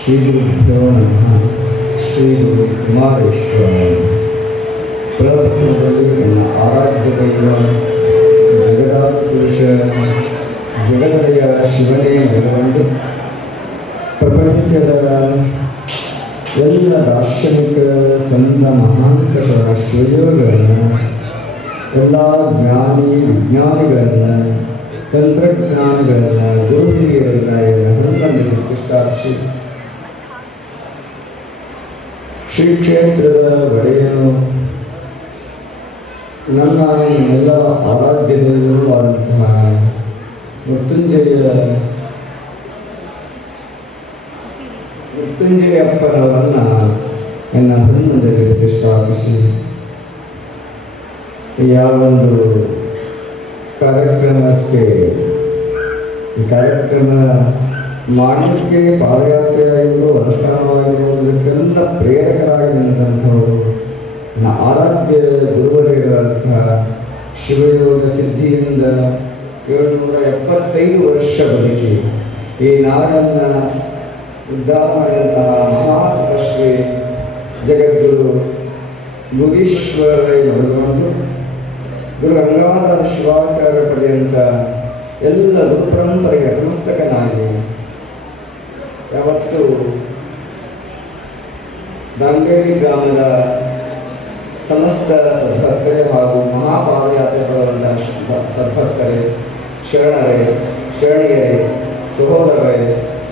ಶ್ರೀ ಗುರುಭ್ಯೋ ನಮಃ. ಶ್ರೀ ಗುರು ಕುಮಾರೇಶ್ವರ ಪ್ರಪ್ರದಲ್ಲಿ ನನ್ನ ಆರಾಧ್ಯ ದೈವ ಜಗದಾದ ಪುರುಷ ಜಗದೊಡೆಯ ಶಿವನೇ ನೆಲೆಗೊಂಡು ಪ್ರಪಂಚದ ಎಲ್ಲ ದಾರ್ಶನಿಕ ಸಂತ ಮಹಾಂತಗಳ ಶಿವಯೋಗಗಳನ್ನು ಎಲ್ಲ ಜ್ಞಾನಿ ವಿಜ್ಞಾನಿಗಳನ್ನು ತಂತ್ರಜ್ಞಾನಿಗಳನ್ನು ಗುರು ಹಿರಿಯರನ್ನ ಹನುಮಂತನಲ್ಲಿ ಪ್ರತಿಷ್ಠಾಪಿಸಿ ಶ್ರೀ ಕ್ಷೇತ್ರದ ಒಡೆಯನು ನನ್ನ ಎಲ್ಲ ಆರಾಧ್ಯದಲ್ಲೂ ಆದಂತಹ ಮೃತ್ಯುಂಜಯಪ್ಪನವರನ್ನು ನನ್ನ ಹನುಮಂತದಲ್ಲಿ ಪ್ರತಿಷ್ಠಾಪಿಸಿ ಯಾವೊಂದು ಈ ಕಾರ್ಯಕ್ರಮ ಮಾಡಲಿಕ್ಕೆ ಪಾದಯಾತ್ರೆಯಾಗಿರ್ಬೋದು ಅನುಷ್ಠಾನವಾಗಿರುವುದಕ್ಕೆಲ್ಲ ಪ್ರೇರಕರಾಗಿದ್ದಂಥವರು ನನ್ನ ಆರಾಧ್ಯ ಗುರುವರೆಗಳಂತಹ ಶಿವಯೋಗ ಸಿದ್ಧಿಯಿಂದ 775 ವರ್ಷ ಬದುಕಿ ಈ ನಾಡನ್ನು ಉದ್ಧಾರ ಮಾಡಿದಂತಹ ಮಹಾತಪಸ್ವಿ ಜಗದ್ಗುರು ಗುರೀಶ್ವರಯ್ಯ ಮೊದಲುಗೊಂಡು ಗುರು ರಂಗನಾಥ ಶಿವಾಚಾರ್ಯ ಪರ್ಯಂತ ಎಲ್ಲ ಗುರುಪರಂಪರೆಯ ಪುಸ್ತಕನಾಗಿ ಯಾವತ್ತು ದಂಗೇರಿ ಗ್ರಾಮದ ಸಮಸ್ತ ಸದ್ಭಕ್ತರೆ ಹಾಗೂ ಮಹಾಪಾದಯಾತ್ರೆ ಸದ್ಭಕ್ತರೆ ಶರಣಿಯರೇ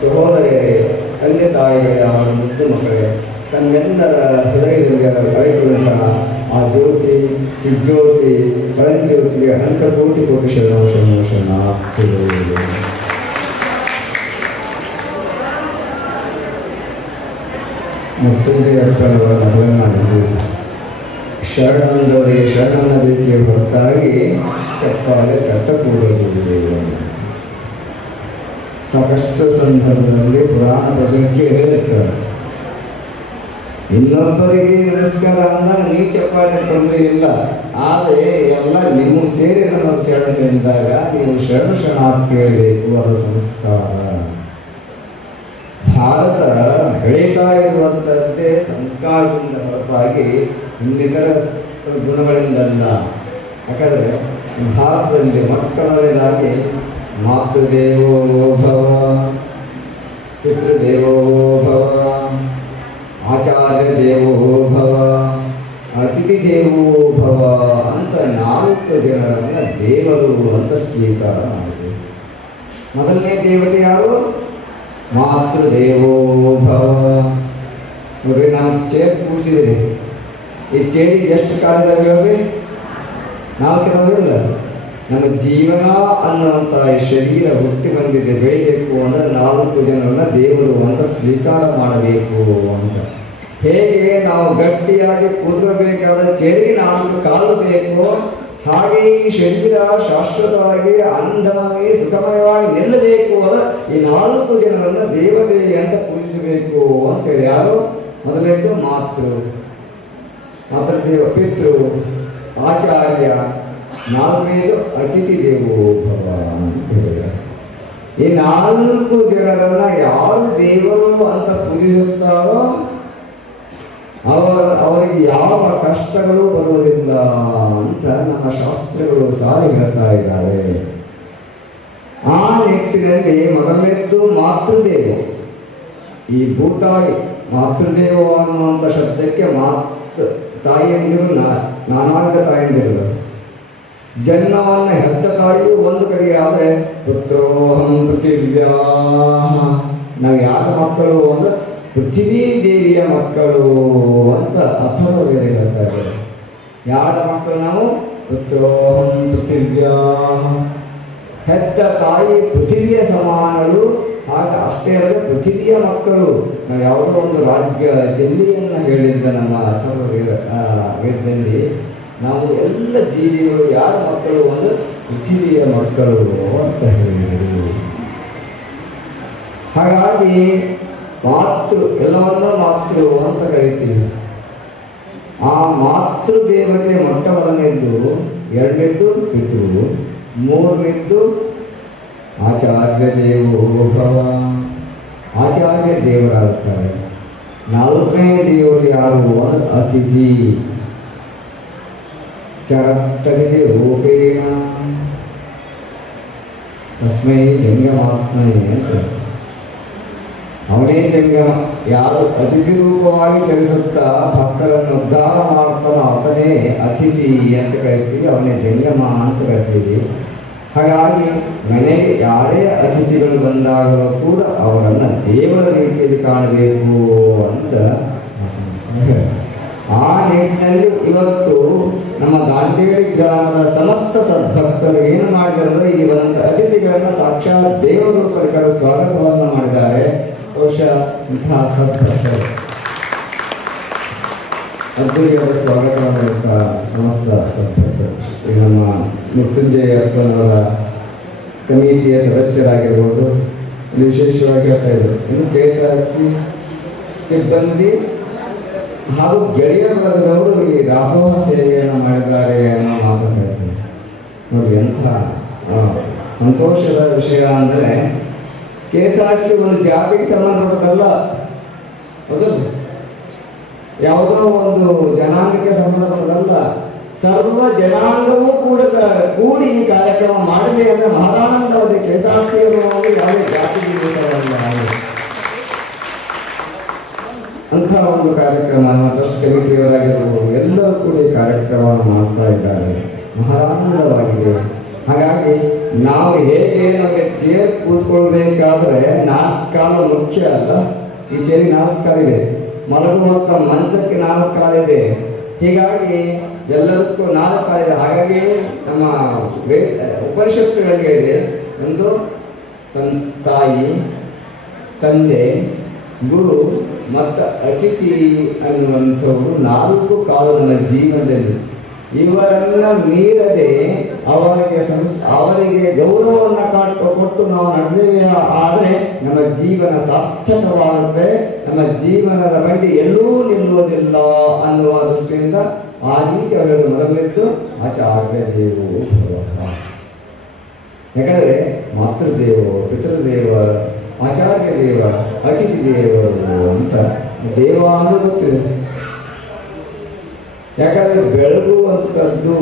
ಸಹೋದರಿಯರೇ ತಂದೆ ತಾಯಿಗಳೇ ಹಾಗೂ ಮುದ್ದು ಮಕ್ಕಳೇ ತಮ್ಮೆಲ್ಲರ ಹೃದಯದಲ್ಲಿ ಕಳೆದುಕೊಂಡಂತಹ ಆ ಜ್ಯೋತಿ ಚಿಜ್ಯೋತಿ ಪರಂಜ್ಯೋತಿಗೆ ಅನಂತ ಕೋಟಿ ಕೋಟಿ ಶರಣ ಮೃತ್ಯುಂಜಯಪ್ಪನವರ ಮಗನಾಗಿದ್ದು ಶರಣಂದವರಿಗೆ ಶರಣನ ರೀತಿಯ ಹೊರತಾಗಿ ಚಪ್ಪಾಳೆ ತಟ್ಟಕೂಡಬಹುದು. ಸಾಕಷ್ಟು ಸಂದರ್ಭದಲ್ಲಿ ಪುರಾಣ ಪ್ರಸಂಗಕ್ಕೆ ಹೇಳುತ್ತಾರೆ, ಇನ್ನೊಬ್ಬರಿಗೆ ನಮಸ್ಕಾರ ಅಂದಾಗ ನೀ ಚಪ್ಪಾಳೆ ತೊಂದರೆ ಇಲ್ಲ, ಆದರೆ ಎಲ್ಲ ನಿಮಗೆ ಸೇರಿ ನಮ್ಮ ಶರಣನಿಂದಾಗ ನೀವು ಶರಣಾರ್ಥಿ ಹೇಳಬೇಕು. ಅದು ಸಂಸ್ಕಾರ. ಭಾರತ ಬೆಳೀತಾ ಇರುವಂಥದ್ದೇ ಸಂಸ್ಕಾರದಿಂದ ಹೊರತಾಗಿ ಇನ್ನಿತರ ಗುಣಗಳಿಂದಲ್ಲ. ಯಾಕಂದರೆ ಭಾರತದಲ್ಲಿ ಮೊಟ್ಟಮೊದಲಾಗಿ ಮಾತೃದೇವೋ ಭವ, ಪಿತೃದೇವೋ ಭವ, ಆಚಾರ್ಯ ದೇವೋ ಭವ, ಅತಿಥಿ ದೇವೋ ಭವ ಅಂತ 4 ಜನರನ್ನು ದೇವರು ಅಂತ ಸ್ವೀಕಾರ ಮಾಡಿದೆ. ಮೊದಲನೇ ದೇವತೆ ಯಾರು? ಮಾತೃದೇವೋ ಭವ. ನೋಡ್ರಿ, ನಾವು ಚೇರ್ ಕೂಡಿಸಿದ್ದೀರಿ. ಈ ಚೇರಿಗೆ ಎಷ್ಟು ಕಾಲದಲ್ಲಿ ಹೇಳ್ರಿ? 4 ಇಲ್ಲ. ನಮ್ಮ ಜೀವನ ಅನ್ನುವಂಥ ಶರೀರ ಹುಟ್ಟಿ ಬಂದಿದೆ, ಬೆಳಿಬೇಕು ಅಂದರೆ 4 ಜನರನ್ನ ದೇವರು ಅಂತ ಸ್ವೀಕಾರ ಮಾಡಬೇಕು ಅಂತ. ಹೇಗೆ ನಾವು ಗಟ್ಟಿಯಾಗಿ ಕೂದಬೇಕಾದ್ರೆ ಚೇರಿಗೆ 4 ಕಾಲು ಬೇಕು, ಹಾಗೆ ಈ ಶರೀರ ಶಾಶ್ವತವಾಗಿ ಅಂದವಾಗಿ ಸುಖಮಯವಾಗಿ ನಿಲ್ಲಬೇಕು ಅಂದರೆ ಈ 4 ಜನರನ್ನು ದೇವತೆ ಅಂತ ಪೂಜಿಸಬೇಕು ಅಂತೇಳಿ. ಯಾರು? ಮೊದಲನೇದು ಮಾತೃದೇವ, ಪಿತೃ, ಆಚಾರ್ಯ, 4ನೇದು ಅತಿಥಿ ದೇವೋ ಭವ ಅಂತ ಹೇಳಿದ್ದಾರೆ. ಈ 4 ಜನರನ್ನ ಯಾರು ದೇವರು ಅಂತ ಪೂಜಿಸುತ್ತಾರೋ ಅವರಿಗೆ ಯಾವ ಕಷ್ಟಗಳು ಬರುವುದಿಲ್ಲ ಅಂತ ನಮ್ಮ ಶಾಸ್ತ್ರಗಳು ಸಾರಿ ಹೇಳ್ತಾ ಇದ್ದಾರೆ. ಆ ನಿಟ್ಟಿನಲ್ಲಿ ಮೊದಲನೇದ್ದು ಮಾತೃದೇವ. ಈ ಭೂತಾಯಿ ಮಾತೃದೇವ ಅನ್ನುವಂಥ ಶಬ್ದಕ್ಕೆ ತಾಯಿಯಂದಿರು ನಾನಾಂಗ ತಾಯಿಯಂದಿರು. ಜನ್ಮವನ್ನು ಹೆತ್ತ ತಾಯಿಯು ಒಂದು ಕಡೆಗೆ ಆದರೆ ಪುತ್ರೋಹಂ ಪೃಥಿವ್ಯಾ, ನಾವು ಯಾರ ಮಕ್ಕಳು ಅಂದರೆ ಪೃಥ್ವೀ ದೇವಿಯ ಮಕ್ಕಳು ಅಂತ ಅಥರ್ವ ವೇದ ಹೇಳ್ತಾ ಇದ್ದಾರೆ. ಯಾರ ಮಕ್ಕಳು ನಾವು? ಪುತ್ರೋಹಂ ಪೃಥಿವ್ಯಾ. ಹೆತ್ತ ತಾಯಿ ಪೃಥಿವಿಯ ಸಮಾನರು. ಆಗ ಅಷ್ಟೇ ಅಲ್ಲದೆ ಪೃಥಿವಿಯ ಮಕ್ಕಳು. ನಾವು ಯಾವುದೋ ಒಂದು ರಾಜ್ಯ ಜಿಲ್ಲೆಯನ್ನು ಹೇಳಿದ್ದ ನಮ್ಮ ಅಥರ್ವ ವೇದದಲ್ಲಿ ನಾವು ಎಲ್ಲ ಜೀವಿಗಳು ಯಾರ ಮಕ್ಕಳು ಅಂದರೆ ಪೃಥಿವಿಯ ಮಕ್ಕಳು ಅಂತ ಹೇಳಿದರು. ಹಾಗಾಗಿ ಮಾತೃ ಎಲ್ಲವನ್ನೂ ಮಾತೃ ಅಂತ ಕರಿತೀವಿ. ಆ ಮಾತೃದೇವತೆ ಮೊಟ್ಟ ಮೊದಲನೇದ್ದು, ಎರಡನೇದ್ದು ಪಿತೃ, ಮೂರನೇದ್ದು ಆಚಾರ್ಯ ದೇವೋ ಭವ, ಆಚಾರ್ಯ ದೇವರಾಗುತ್ತಾರೆ. ನಾಲ್ಕನೇ ದೇವರು ಯಾರು? ಅತಿಥಿ. ಚರತ್ತನಿಗೆ ರೂಪೇಣ ತಸ್ಮೈ ಜಂಗಮಾತ್ಮನೇ ಅಂತ. ಅವನೇ ಜಂಗಮ. ಯಾರು ಅತಿಥಿ ರೂಪವಾಗಿ ಚಲಿಸುತ್ತಾ ಭಕ್ತರನ್ನು ಉದ್ಧಾರ ಮಾಡ್ತಾನೋ ಅವನೇ ಅತಿಥಿ ಅಂತ ಕರಿತೀವಿ, ಅವನೇ ಜಂಗಮ ಅಂತ ಕರಿತೀವಿ. ಹಾಗಾಗಿ ಮನೆಗೆ ಯಾರೇ ಅತಿಥಿಗಳು ಬಂದಾಗಲೂ ಕೂಡ ಅವರನ್ನು ದೇವರ ರೀತಿಯಲ್ಲಿ ಕಾಣಬೇಕು ಅಂತ ಆ ನಿಟ್ಟಿನಲ್ಲಿ ಇವತ್ತು ನಮ್ಮ ದಾಂಡೇಲಿ ಗ್ರಾಮದ ಸಮಸ್ತ ಸದ್ಭಕ್ತರು ಏನು ಮಾಡಿದ್ದಾರೆ, ಇಲ್ಲಿ ಬಂದ ಅತಿಥಿಗಳನ್ನು ಸಾಕ್ಷಾತ್ ದೇವರ ರೂಪದಲ್ಲಿ ಸ್ವಾಗತವನ್ನು ಮಾಡಿದ್ದಾರೆ. ಬಹುಶಃ ಇಂತಹ ಸದ್ಭಕ್ತರು ಅದ್ದೂರಿಯಾದ ಸ್ವಾಗತವನ್ನು ಸಮಸ್ತ ಸದ್ಭಕ್ತರು, ನಮ್ಮ ಮೃತ್ಯುಂಜಯ ಅಪ್ಪನವರ ಕಮಿಟಿಯ ಸದಸ್ಯರಾಗಿರ್ಬೋದು, ವಿಶೇಷವಾಗಿ ಹೇಳ್ತಾ ಇದ್ರು, ಇನ್ನು KSRTC ಸಿಬ್ಬಂದಿ ಹಾಗೂ ಗೆಳೆಯರ ವರ್ಗದವರು ಈ ದಾಸೋಹ ಸೇವೆಯನ್ನು ಮಾಡಿದ್ದಾರೆ ಅನ್ನೋ ಮಾತು ಹೇಳ್ತೀನಿ. ನೋಡಿ ಎಂಥ ಸಂತೋಷದ ವಿಷಯ ಅಂದರೆ KSRTC ಒಂದು ಜಾತಿಗೆ ಸಂಬಂಧಪಟ್ಟಲ್ಲ, ಹೌದಲ್ಲ, ಯಾವುದೋ ಒಂದು ಜನಾಂಗಕ್ಕೆ ಸಂಬಂಧಪಟ್ಟದಲ್ಲ, ಸರ್ವ ಜನಾಂಗವೂ ಕೂಡ ಕೂಡಿ ಈ ಕಾರ್ಯಕ್ರಮ ಮಾಡಿದೆ ಅಂದರೆ ಮಹಾದಾನಂದವಾದ KSRTC ಯಾವುದೇ ಜಾತಿ ಅಂಥ ಒಂದು ಕಾರ್ಯಕ್ರಮ ಟ್ರಸ್ಟ್ ಕಮಿಟಿಯವರಾಗಿರ್ಬೋದು ಎಲ್ಲರೂ ಕೂಡ ಈ ಕಾರ್ಯಕ್ರಮವನ್ನು ಮಾಡ್ತಾ ಇದ್ದಾರೆ. ಮಹಾನಂದವಾಗಿದೆ. ಹಾಗಾಗಿ ನಾವು ಹೇಗೆ ನಮಗೆ ಚೇರ್ ಕೂತ್ಕೊಳ್ಬೇಕಾದ್ರೆ 4 ಕಾಲು ಮುಖ್ಯ ಅಲ್ಲ, ಈ ಚೇರಿಗೆ 4 ಕಾಲಿದೆ, ಮಲಗುವಂಥ ಮಂಚಕ್ಕೆ 4 ಕಾಲಿದೆ. ಹೀಗಾಗಿ ಎಲ್ಲದಕ್ಕೂ 4 ಕಾಲಿದೆ. ಹಾಗಾಗಿ ನಮ್ಮ ಉಪನಿಷತ್ತುಗಳಿಗೆ ಇದೆ, ಒಂದು ತಾಯಿ, ತಂದೆ, ಗುರು ಮತ್ತು ಅತಿಥಿ ಅನ್ನುವಂಥವರು 4 ಕಾಲು ನಮ್ಮ ಜೀವನದಲ್ಲಿ. ಇವರನ್ನ ಮೀರದೆ ಅವರಿಗೆ ಗೌರವವನ್ನು ಕೊಟ್ಟು ನಾವು ನಡೆದೇವೆ ಆದರೆ ನಮ್ಮ ಜೀವನ ಸಾರ್ಥಕವಾಗುತ್ತೆ, ನಮ್ಮ ಜೀವನದ ಬಂಡಿ ಎಲ್ಲೂ ನಿಲ್ಲುವುದಿಲ್ಲ ಅನ್ನುವ ದೃಷ್ಟಿಯಿಂದ ಆ ರೀತಿ ಅವರನ್ನು ಮೊದಲಿದ್ದು ಆಚಾರ್ಯ ದೇವೋ ಭವ. ಯಾಕಂದರೆ ಮಾತೃದೇವ, ಪಿತೃದೇವ, ಆಚಾರ್ಯ ದೇವ, ಅತಿಥಿ ದೇವರು ಅಂತ ದೇವ ಅನ್ನೋದು ಗೊತ್ತಿದೆ. ಯಾಕಂದರೆ ಬೆಳಗುವಂಥದ್ದು,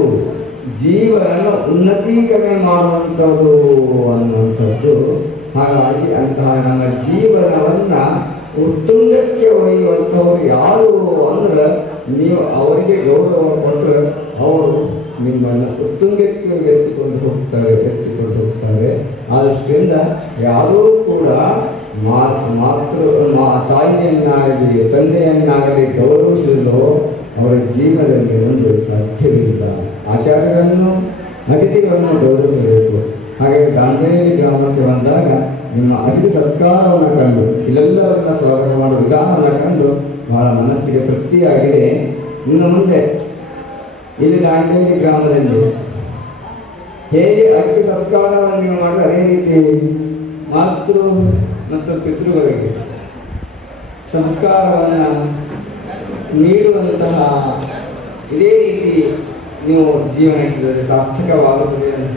ಜೀವನ ಉನ್ನತೀಕರಣೆ ಮಾಡುವಂಥದ್ದು ಅನ್ನುವಂಥದ್ದು. ಹಾಗಾಗಿ ಅಂತಹ ನಮ್ಮ ಜೀವನವನ್ನು ಉತ್ತುಂಗಕ್ಕೆ ಒಯ್ಯುವಂಥವ್ರು ಯಾರು ಅಂದ್ರೆ ನೀವು ಅವರಿಗೆ ಗೌರವ ಕೊಟ್ಟರೆ ಅವರು ನಿಮ್ಮನ್ನು ಉತ್ತುಂಗಕ್ಕೆ ಎತ್ತಿಕೊಂಡು ಹೋಗ್ತಾರೆ. ಆ ದೃಷ್ಟಿಯಿಂದ ಯಾರೂ ಕೂಡ ತಾಯಿಯನ್ನಾಗಲಿ ತಂದೆಯನ್ನಾಗಲಿ ಗೌರವಿಸಲು ಅವರ ಜೀವನದಲ್ಲಿ ಒಂದು ಸಾಧ್ಯವಿಲ್ಲ. ಆಚಾರ್ಯರನ್ನು ಅತಿಥಿಗಳನ್ನು ಗೌರವಿಸಬೇಕು. ಹಾಗಾಗಿ ದಾಂಡೇಲಿ ಗ್ರಾಮಕ್ಕೆ ಬಂದಾಗ ನಿಮ್ಮ ಅತಿಥಿ ಸತ್ಕಾರವನ್ನು ಕಂಡು ಇಲ್ಲೆಲ್ಲರನ್ನ ಸ್ವಾಗತ ಮಾಡುವ ವಿಧಾನವನ್ನು ಕಂಡು ಬಹಳ ಮನಸ್ಸಿಗೆ ತೃಪ್ತಿಯಾಗಿದೆ. ಇನ್ನು ಮುಂದೆ ಇಲ್ಲಿ ದಾಂಡೇಲಿ ಗ್ರಾಮದಲ್ಲಿ ಹೇಗೆ ಅತಿಥಿ ಸತ್ಕಾರವನ್ನು ನೀವು ಮಾಡಿ ಅದೇ ರೀತಿ ಮಾತೃ ಮತ್ತು ಪಿತೃಗಳಿಗೆ ಸಂಸ್ಕಾರವನ್ನು ನೀಡುವಂತಹ ಇದೇ ರೀತಿ ನೀವು ಜೀವನ ನಡೆಸಿದರೆ ಸಾರ್ಥಕವಾಗುತ್ತದೆ ಅಂತ